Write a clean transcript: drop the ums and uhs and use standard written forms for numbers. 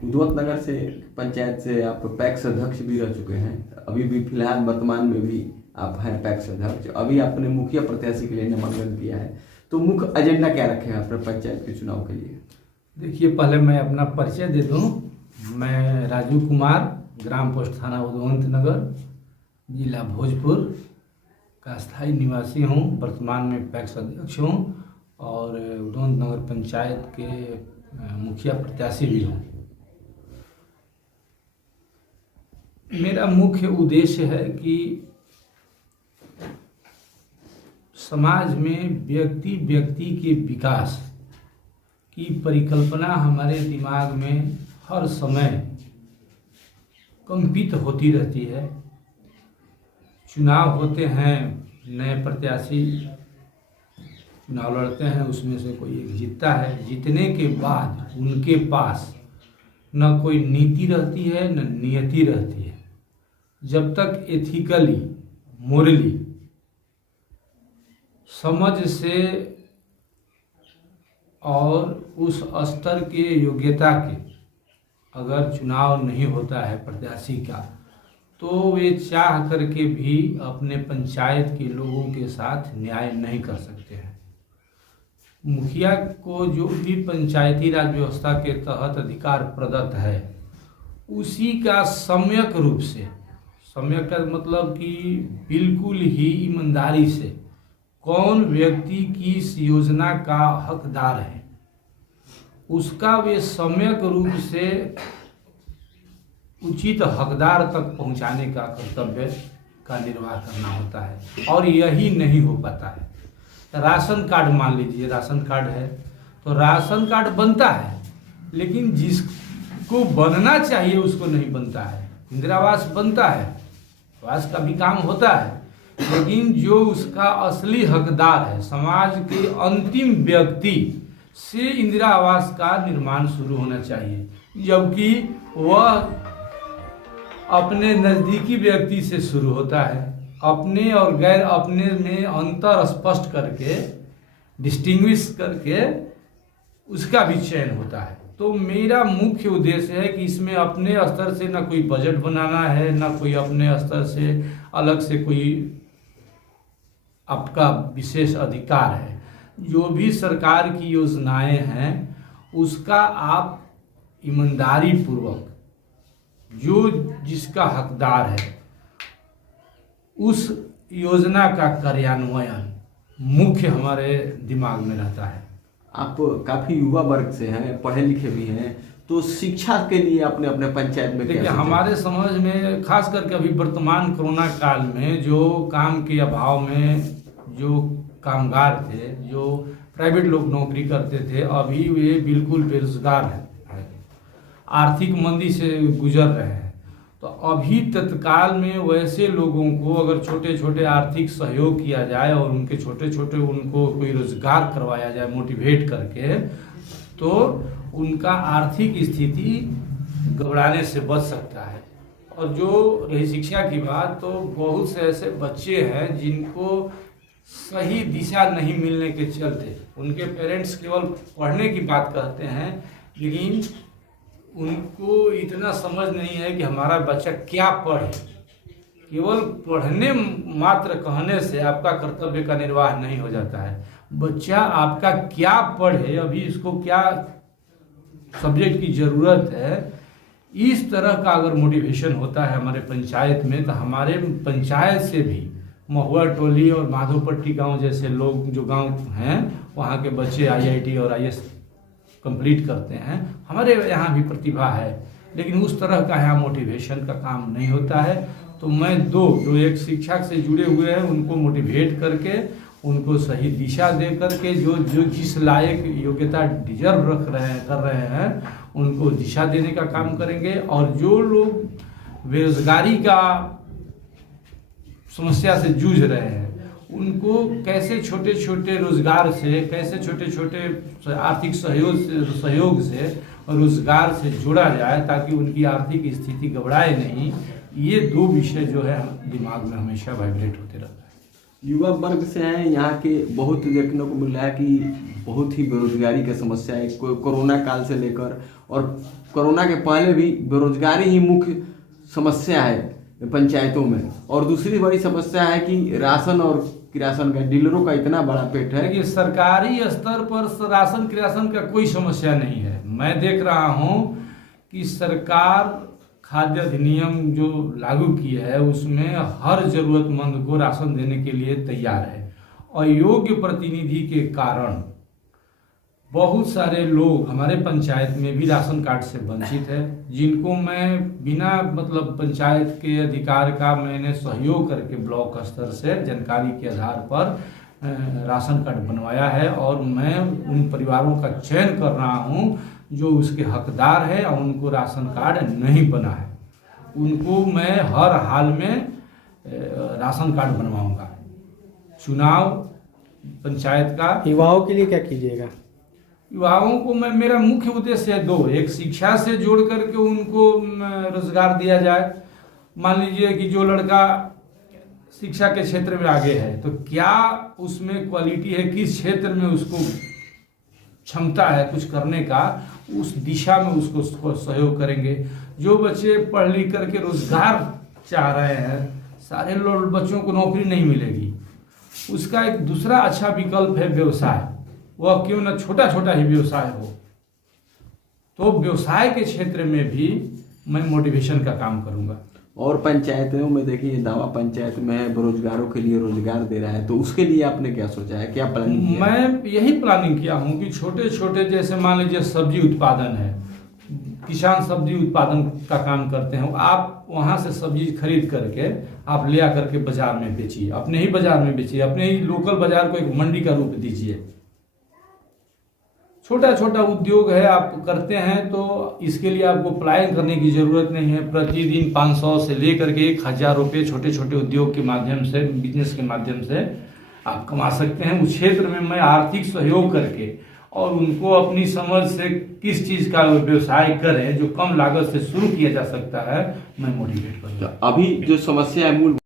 उद्वत नगर से पंचायत से आप पैक्स अध्यक्ष भी रह चुके हैं, अभी भी फिलहाल वर्तमान में भी आप हैं पैक्स अध्यक्ष। अभी आपने मुखिया प्रत्याशी के लिए नामांकन किया है, तो मुख्य एजेंडा क्या रखे हैं अपने पंचायत के चुनाव के लिए? देखिए, पहले मैं अपना परिचय दे दूं। मैं राजू कुमार, ग्राम पोस्ट थाना उद्वत नगर, जिला भोजपुर का स्थायी निवासी हूं। वर्तमान में पैक्स अध्यक्ष हूं और उद्वत नगर पंचायत के मुखिया प्रत्याशी भी हूं। मेरा मुख्य उद्देश्य है कि समाज में व्यक्ति के विकास की परिकल्पना हमारे दिमाग में हर समय कंपित होती रहती है। चुनाव होते हैं, नए प्रत्याशी चुनाव लड़ते हैं, उसमें से कोई एक जीतता है। जीतने के बाद उनके पास न कोई नीति रहती है न नियति रहती है। जब तक एथिकली, मोरली, समझ से और उस स्तर के योग्यता के अगर चुनाव नहीं होता है प्रत्याशी का, तो वे चाह करके भी अपने पंचायत के लोगों के साथ न्याय नहीं कर सकते हैं। मुखिया को जो भी पंचायती राज व्यवस्था के तहत अधिकार प्रदत्त है, उसी का सम्यक रूप से, सम्यक का मतलब कि बिल्कुल ही ईमानदारी से कौन व्यक्ति की इस योजना का हकदार है, उसका वे सम्यक रूप से उचित हकदार तक पहुंचाने का कर्तव्य का निर्वाह करना होता है। और यही नहीं हो पाता है। राशन कार्ड मान लीजिए, राशन कार्ड है तो राशन कार्ड बनता है, लेकिन जिसको बनना चाहिए उसको नहीं बनता है। इंदिरा आवास बनता है, आवास का भी काम होता है, लेकिन जो उसका असली हकदार है, समाज के अंतिम व्यक्ति से इंदिरा आवास का निर्माण शुरू होना चाहिए, जबकि वह अपने नज़दीकी व्यक्ति से शुरू होता है। अपने और गैर अपने में अंतर स्पष्ट करके, डिस्टिंग्विश करके उसका भी चयन होता है। तो मेरा मुख्य उद्देश्य है कि इसमें अपने स्तर से ना कोई बजट बनाना है, ना कोई अपने स्तर से अलग से कोई आपका विशेष अधिकार है। जो भी सरकार की योजनाएं हैं उसका आप ईमानदारी पूर्वक, जो जिसका हकदार है, उस योजना का कार्यान्वयन मुख्य हमारे दिमाग में रहता है। आप काफ़ी युवा वर्ग से हैं, पढ़े लिखे भी हैं, तो शिक्षा के लिए आपने अपने पंचायत में देखिए, हमारे समाज में खास करके अभी वर्तमान कोरोना काल में जो काम के अभाव में जो कामगार थे, जो प्राइवेट लोग नौकरी करते थे, अभी वे बिल्कुल बेरोजगार हैं, आर्थिक मंदी से गुजर रहे हैं। तो अभी तत्काल में वैसे लोगों को अगर छोटे छोटे आर्थिक सहयोग किया जाए और उनके छोटे छोटे उनको कोई रोजगार करवाया जाए मोटिवेट करके, तो उनका आर्थिक स्थिति गड़बड़ाने से बच सकता है। और जो रही शिक्षा की बात, तो बहुत से ऐसे बच्चे हैं जिनको सही दिशा नहीं मिलने के चलते उनके पेरेंट्स केवल पढ़ने की बात कहते हैं, लेकिन उनको इतना समझ नहीं है कि हमारा बच्चा क्या पढ़े। केवल पढ़ने मात्र कहने से आपका कर्तव्य का निर्वाह नहीं हो जाता है। बच्चा आपका क्या पढ़े, अभी इसको क्या सब्जेक्ट की ज़रूरत है, इस तरह का अगर मोटिवेशन होता है हमारे पंचायत में, तो हमारे पंचायत से भी महुआ टोली और माधोपट्टी गांव जैसे लोग जो गांव हैं, वहाँ के बच्चे IIT और IAS कंप्लीट करते हैं। हमारे यहाँ भी प्रतिभा है, लेकिन उस तरह का यहाँ मोटिवेशन का काम नहीं होता है। तो मैं जो एक शिक्षा से जुड़े हुए हैं उनको मोटिवेट करके, उनको सही दिशा दे करके, जो जिस लायक योग्यता डिजर्व कर रहे हैं उनको दिशा देने का काम करेंगे। और जो लोग बेरोजगारी का समस्या से जूझ रहे हैं, उनको कैसे छोटे छोटे रोजगार से, कैसे छोटे छोटे आर्थिक सहयोग से रोजगार से जोड़ा जाए ताकि उनकी आर्थिक स्थिति घबराए नहीं। ये दो विषय जो है दिमाग में हमेशा वाइब्रेट होते रहता है। युवा वर्ग से हैं, यहाँ के बहुत देखने को मिल रहा है कि बहुत ही बेरोजगारी की समस्या है कोरोना काल से लेकर, और कोरोना के पहले भी बेरोजगारी ही मुख्य समस्या है पंचायतों में। और दूसरी बड़ी समस्या है कि राशन और किरासन का डीलरों का इतना बड़ा पेट है देखिए, सरकारी स्तर पर राशन किरासन का कोई समस्या नहीं है। मैं देख रहा हूँ कि सरकार खाद्य अधिनियम जो लागू की है उसमें हर जरूरतमंद को राशन देने के लिए तैयार है। अयोग्य प्रतिनिधि के कारण बहुत सारे लोग हमारे पंचायत में भी राशन कार्ड से वंचित है, जिनको मैं बिना मतलब पंचायत के अधिकार का मैंने सहयोग करके ब्लॉक स्तर से जानकारी के आधार पर राशन कार्ड बनवाया है। और मैं उन परिवारों का चयन कर रहा हूं जो उसके हकदार है और उनको राशन कार्ड नहीं बना है, उनको मैं हर हाल में राशन कार्ड बनवाऊंगा। चुनाव पंचायत का युवाओं के लिए क्या कीजिएगा? युवाओं को मैं, मेरा मुख्य उद्देश्य है दो, एक शिक्षा से जोड़ करके उनको रोजगार दिया जाए। मान लीजिए कि जो लड़का शिक्षा के क्षेत्र में आगे है तो क्या उसमें क्वालिटी है, किस क्षेत्र में उसको क्षमता है कुछ करने का, उस दिशा में उसको सहयोग करेंगे। जो बच्चे पढ़ लिख करके रोजगार चाह रहे हैं, सारे लोग बच्चों को नौकरी नहीं मिलेगी, उसका एक दूसरा अच्छा विकल्प है व्यवसाय, वह क्यों ना छोटा छोटा ही व्यवसाय हो। तो व्यवसाय के क्षेत्र में भी मैं मोटिवेशन का काम करूंगा। और पंचायतों में देखिए, दावा पंचायत में है बेरोजगारों के लिए रोजगार दे रहा है, तो उसके लिए आपने क्या सोचा है, क्या प्लानिंग किया है? मैं यही प्लानिंग किया हूं कि छोटे छोटे, जैसे मान लीजिए सब्जी उत्पादन है, किसान सब्जी उत्पादन का काम करते हैं, आप वहां से सब्जी खरीद करके आप ले आकर के बाजार में बेचिए, अपने ही बाजार में बेचिए, अपने ही लोकल बाजार को एक मंडी का रूप दीजिए। छोटा छोटा उद्योग है, आप करते हैं तो इसके लिए आपको प्लान करने की जरूरत नहीं है। प्रतिदिन 500 से लेकर के 1000 रुपये छोटे छोटे उद्योग के माध्यम से, बिजनेस के माध्यम से आप कमा सकते हैं। उस क्षेत्र में मैं आर्थिक सहयोग करके और उनको अपनी समझ से किस चीज का व्यवसाय करें जो कम लागत से शुरू किया जा सकता है, मैं मोटिवेट करूँगा। अभी जो समस्या है मूल